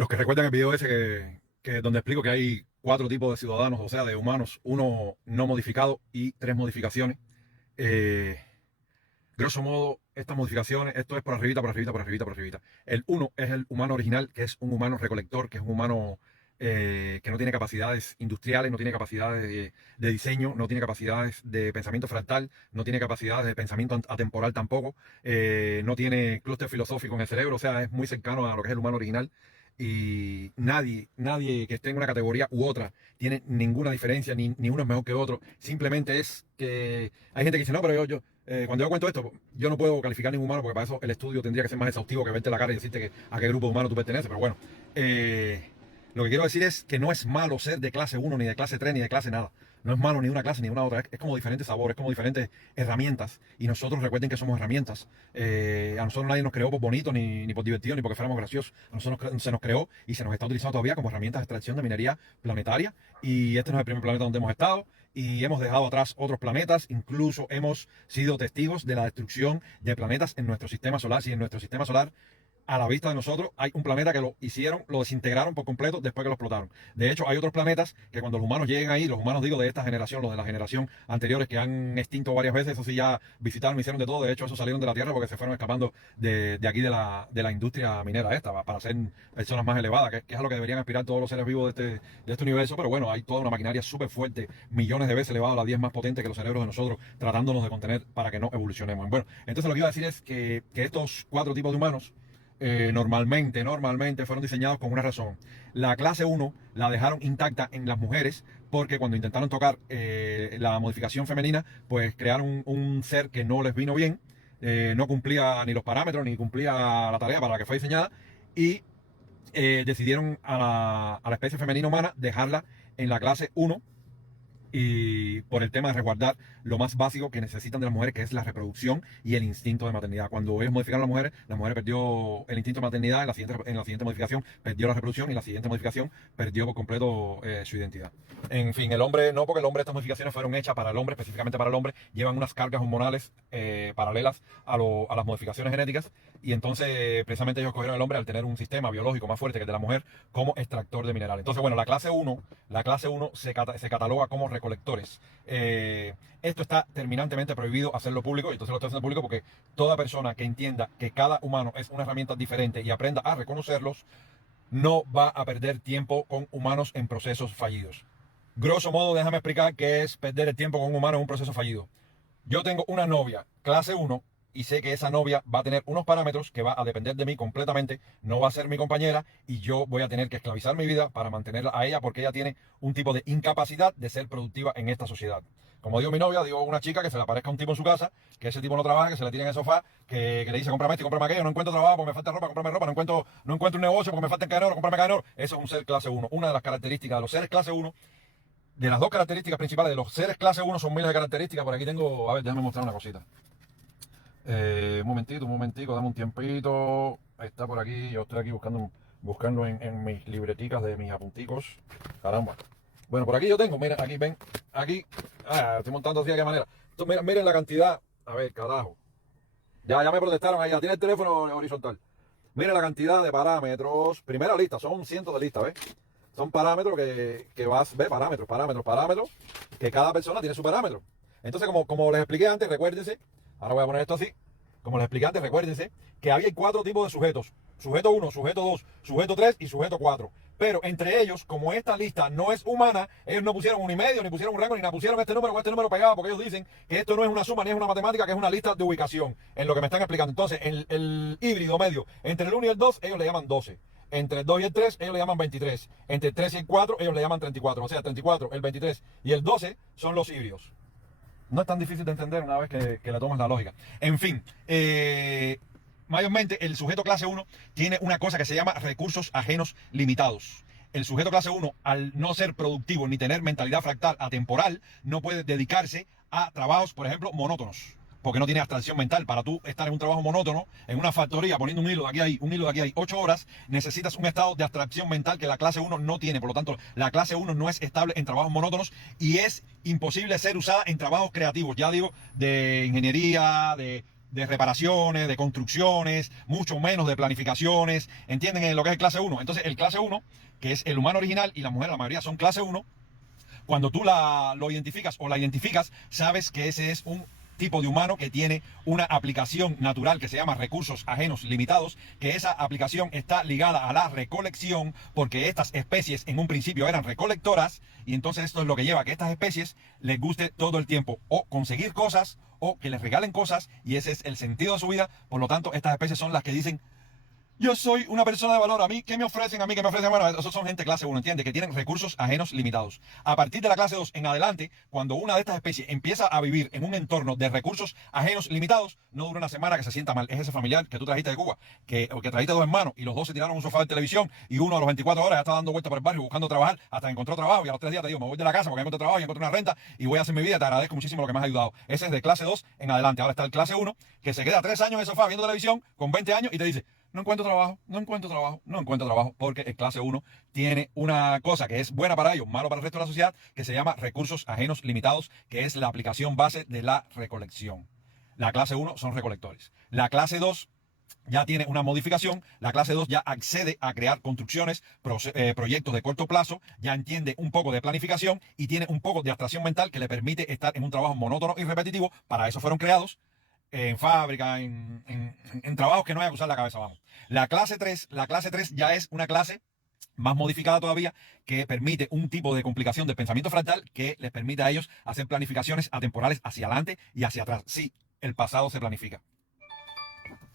Los que recuerdan el video ese que donde explico que hay 4 tipos de ciudadanos, o sea, de humanos, uno no modificado y 3 modificaciones. Eh, Grosso modo, estas modificaciones, esto es por arribita, por arribita, por arribita, por arribita. El uno es el humano original, que es un humano recolector, que es un humano que no tiene capacidades industriales, no tiene capacidades de diseño, no tiene capacidades de pensamiento fractal, no tiene capacidades de pensamiento atemporal tampoco, no tiene clúster filosófico en el cerebro, o sea, es muy cercano a lo que es el humano original. Y nadie que esté en una categoría u otra tiene ninguna diferencia, ni uno es mejor que otro. Simplemente es que hay gente que dice, no, pero cuando yo cuento esto, yo no puedo calificar ningún humano porque para eso el estudio tendría que ser más exhaustivo que verte la cara y decirte a qué grupo humano tú perteneces. Pero bueno, lo que quiero decir es que no es malo ser de clase uno ni de clase 3 ni de clase nada. No es malo ni una clase ni una otra. Es como diferentes sabores, es como diferentes herramientas. Y nosotros recuerden que somos herramientas. A nosotros nadie nos creó por bonito, ni por divertido, ni porque fuéramos graciosos. A nosotros se nos creó y se nos está utilizando todavía como herramientas de extracción de minería planetaria. Y este no es el primer planeta donde hemos estado. Y hemos dejado atrás otros planetas. Incluso hemos sido testigos de la destrucción de planetas en nuestro sistema solar. Si en nuestro sistema solar, a la vista de nosotros, hay un planeta que lo hicieron, lo desintegraron por completo después que lo explotaron. De hecho, hay otros planetas que cuando los humanos lleguen ahí, los humanos digo de esta generación, los de la generación anteriores que han extinto varias veces, eso sí ya visitaron, hicieron de todo. De hecho, esos salieron de la Tierra porque se fueron escapando de aquí de la industria minera esta, para ser personas más elevadas, que es a lo que deberían aspirar todos los seres vivos de este universo. Pero bueno, hay toda una maquinaria súper fuerte, millones de veces elevada a la 10 más potente que los cerebros de nosotros, tratándonos de contener para que no evolucionemos. Bueno, entonces lo que iba a decir es que estos 4 tipos de humanos normalmente fueron diseñados con una razón. La clase uno la dejaron intacta en las mujeres porque cuando intentaron tocar la modificación femenina, pues crearon un ser que no les vino bien, no cumplía ni los parámetros, ni cumplía la tarea para la que fue diseñada, y decidieron a la especie femenina humana dejarla en la clase uno, y por el tema de resguardar lo más básico que necesitan de las mujeres, que es la reproducción y el instinto de maternidad. Cuando ellos modificaron a la mujer perdió el instinto de maternidad, en la siguiente modificación perdió la reproducción, y en la siguiente modificación perdió por completo su identidad. En fin, el hombre no, porque el hombre, estas modificaciones fueron hechas para el hombre, específicamente para el hombre, llevan unas cargas hormonales paralelas a las modificaciones genéticas, y entonces precisamente ellos cogieron al hombre al tener un sistema biológico más fuerte que el de la mujer como extractor de minerales. Entonces, bueno, la clase 1 se cataloga como recolectores. Esto está terminantemente prohibido hacerlo público, y entonces lo estoy haciendo público porque toda persona que entienda que cada humano es una herramienta diferente y aprenda a reconocerlos, no va a perder tiempo con humanos en procesos fallidos. Grosso modo, déjame explicar qué es perder el tiempo con un humano en un proceso fallido. Yo tengo una novia clase 1 y sé que esa novia va a tener unos parámetros que va a depender de mí completamente, no va a ser mi compañera, y yo voy a tener que esclavizar mi vida para mantenerla a ella porque ella tiene un tipo de incapacidad de ser productiva en esta sociedad. Como digo mi novia, digo una chica que se le aparezca un tipo en su casa, que ese tipo no trabaja, que se le tira en el sofá, que le dice cómprame esto y cómprame aquello, no encuentro trabajo porque me falta ropa, cómprame ropa, no encuentro un negocio porque me falta encadenador, cómprame encadenador. Eso es un ser clase 1. Una de las características de los seres clase 1, de las 2 características principales de los seres clase 1, son miles de características. Por aquí tengo, a ver, déjame mostrar una cosita. Un momentito, dame un tiempito. Está por aquí, yo estoy aquí buscando en mis libreticas de mis apunticos. Caramba. Bueno, por aquí yo tengo, mira, aquí ven, aquí, estoy montando así de qué manera. Entonces, miren la cantidad, a ver, carajo. Ya me protestaron ahí, ya tiene el teléfono horizontal. Miren la cantidad de parámetros. Primera lista, son cientos de listas, ¿ves? Son parámetros que vas, ¿ves? Parámetros, que cada persona tiene su parámetro. Entonces, como les expliqué antes, recuérdense, ahora voy a poner esto así. Como les expliqué antes, recuérdense que había 4 tipos de sujetos. Sujeto 1, sujeto 2, sujeto 3 y sujeto 4. Pero entre ellos, como esta lista no es humana, ellos no pusieron 1,5, ni pusieron un rango, ni nada, pusieron este número o este número pegado, porque ellos dicen que esto no es una suma ni es una matemática, que es una lista de ubicación, en lo que me están explicando. Entonces, el híbrido medio, entre el 1 y el 2, ellos le llaman 12. Entre el 2 y el 3, ellos le llaman 23. Entre el 3 y el 4, ellos le llaman 34. O sea, 34, el 23 y el 12 son los híbridos. No es tan difícil de entender una vez que le tomas la lógica. En fin, mayormente el sujeto clase 1 tiene una cosa que se llama recursos ajenos limitados. El sujeto clase 1, al no ser productivo ni tener mentalidad fractal atemporal, no puede dedicarse a trabajos, por ejemplo, monótonos, porque no tiene abstracción mental. Para tú estar en un trabajo monótono, en una factoría, poniendo un hilo de aquí a ahí, un hilo de aquí a ahí, 8 horas, necesitas un estado de abstracción mental que la clase 1 no tiene. Por lo tanto, la clase 1 no es estable en trabajos monótonos y es imposible ser usada en trabajos creativos, ya digo, de ingeniería, de de reparaciones, de construcciones, mucho menos de planificaciones. ¿Entienden en lo que es el clase 1? Entonces, el clase 1, que es el humano original, y la mujer, la mayoría son clase 1, cuando tú lo identificas o la identificas, sabes que ese es un tipo de humano que tiene una aplicación natural que se llama recursos ajenos limitados, que esa aplicación está ligada a la recolección, porque estas especies en un principio eran recolectoras, y entonces esto es lo que lleva a que estas especies les guste todo el tiempo o conseguir cosas o que les regalen cosas, y ese es el sentido de su vida. Por lo tanto, estas especies son las que dicen: yo soy una persona de valor. ¿A mí qué me ofrecen? ¿A mí qué me ofrecen? Bueno, esos son gente clase 1, ¿entiende? Que tienen recursos ajenos limitados. A partir de la clase 2 en adelante, cuando una de estas especies empieza a vivir en un entorno de recursos ajenos limitados, no dura una semana que se sienta mal. Es ese familiar que tú trajiste de Cuba, que trajiste dos hermanos y los dos se tiraron a un sofá de televisión, y uno a los 24 horas ya está dando vueltas por el barrio buscando trabajar hasta que encontró trabajo, y a los 3 días te digo: me voy de la casa porque encontré trabajo y encontré una renta y voy a hacer mi vida. Te agradezco muchísimo lo que me has ayudado. Ese es de clase 2 en adelante. Ahora está el clase 1, que se queda 3 años en el sofá viendo televisión con 20 años y te dice: no encuentro trabajo, no encuentro trabajo, no encuentro trabajo, porque el clase 1 tiene una cosa que es buena para ellos, malo para el resto de la sociedad, que se llama recursos ajenos limitados, que es la aplicación base de la recolección. La clase 1 son recolectores. La clase 2 ya tiene una modificación. La clase 2 ya accede a crear construcciones, proyectos de corto plazo, ya entiende un poco de planificación y tiene un poco de abstracción mental que le permite estar en un trabajo monótono y repetitivo. Para eso fueron creados. En fábrica, en trabajos que no hay que usar la cabeza, vamos. La clase 3 ya es una clase más modificada todavía, que permite un tipo de complicación del pensamiento fractal que les permite a ellos hacer planificaciones atemporales hacia adelante y hacia atrás. Sí, el pasado se planifica.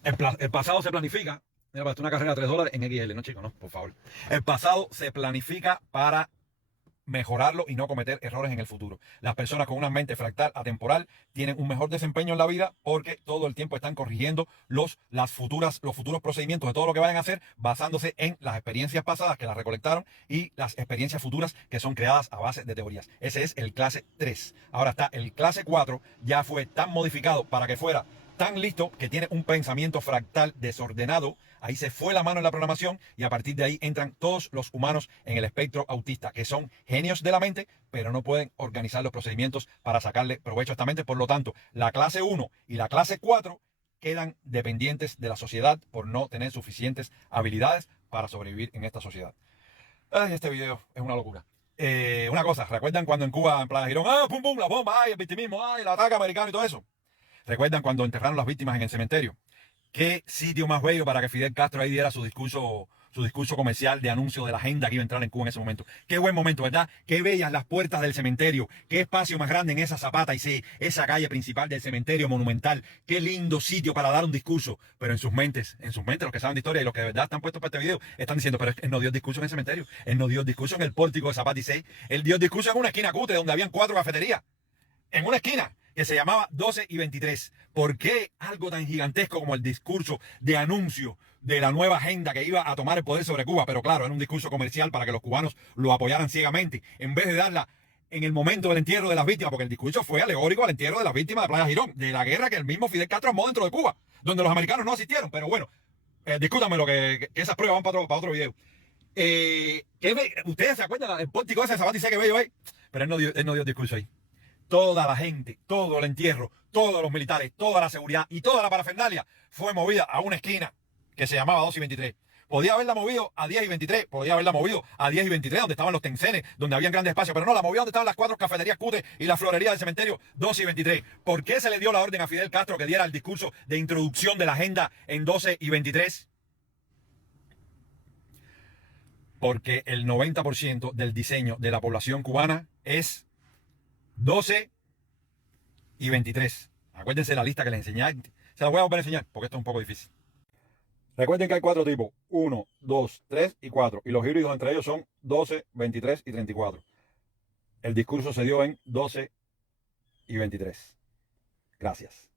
El pasado se planifica. Mira, para una carrera de $3 en XL, no, chicos, no, por favor. El pasado se planifica para mejorarlo y no cometer errores en el futuro. Las personas con una mente fractal atemporal tienen un mejor desempeño en la vida porque todo el tiempo están corrigiendo los futuros procedimientos de todo lo que vayan a hacer, basándose en las experiencias pasadas que las recolectaron y las experiencias futuras que son creadas a base de teorías. Ese es el clase 3. Ahora está el clase 4, ya fue tan modificado para que fuera tan listo que tiene un pensamiento fractal desordenado. Ahí se fue la mano en la programación y a partir de ahí entran todos los humanos en el espectro autista, que son genios de la mente, pero no pueden organizar los procedimientos para sacarle provecho a esta mente. Por lo tanto, la clase 1 y la clase 4 quedan dependientes de la sociedad por no tener suficientes habilidades para sobrevivir en esta sociedad. Ay, este video es una locura. Una cosa, ¿recuerdan cuando en Cuba, en Playa Girón, pum, pum, la bomba, ay, el victimismo, ay, el ataque americano y todo eso? ¿Recuerdan cuando enterraron las víctimas en el cementerio? Qué sitio más bello para que Fidel Castro ahí diera su discurso comercial de anuncio de la agenda que iba a entrar en Cuba en ese momento. Qué buen momento, ¿verdad? Qué bellas las puertas del cementerio. Qué espacio más grande en esa Zapata y esa calle principal del cementerio monumental. Qué lindo sitio para dar un discurso. Pero en sus mentes, los que saben de historia y los que de verdad están puestos para este video, están diciendo: pero él no dio discurso en el cementerio. Él no dio discurso en el pórtico de Zapata y 6. Él dio discurso en una esquina cutre donde habían 4 cafeterías. En una esquina que se llamaba 12 y 23. ¿Por qué algo tan gigantesco como el discurso de anuncio de la nueva agenda que iba a tomar el poder sobre Cuba? Pero claro, era un discurso comercial para que los cubanos lo apoyaran ciegamente, en vez de darla en el momento del entierro de las víctimas, porque el discurso fue alegórico al entierro de las víctimas de Playa Girón, de la guerra que el mismo Fidel Castro armó dentro de Cuba, donde los americanos no asistieron. Pero bueno, discúltamelo, que esas pruebas van para otro video. ¿Ustedes se acuerdan del pórtico ese de Zapata y sé que bello ahí? Pero él no dio discurso ahí. Toda la gente, todo el entierro, todos los militares, toda la seguridad y toda la parafernalia fue movida a una esquina que se llamaba 2 y 23. Podía haberla movido a 10 y 23, podía haberla movido a 10 y 23, donde estaban los tencenes, donde habían grandes espacios, pero no, la movió donde estaban las 4 cafeterías cutres y la florería del cementerio 2 y 23. ¿Por qué se le dio la orden a Fidel Castro que diera el discurso de introducción de la agenda en 12 y 23? Porque el 90% del diseño de la población cubana es 12 y 23. Acuérdense la lista que les enseñé. Se la voy a volver a enseñar porque esto es un poco difícil. Recuerden que hay 4 tipos: 1, 2, 3 y 4. Y los híbridos entre ellos son 12, 23 y 34. El discurso se dio en 12 y 23. Gracias.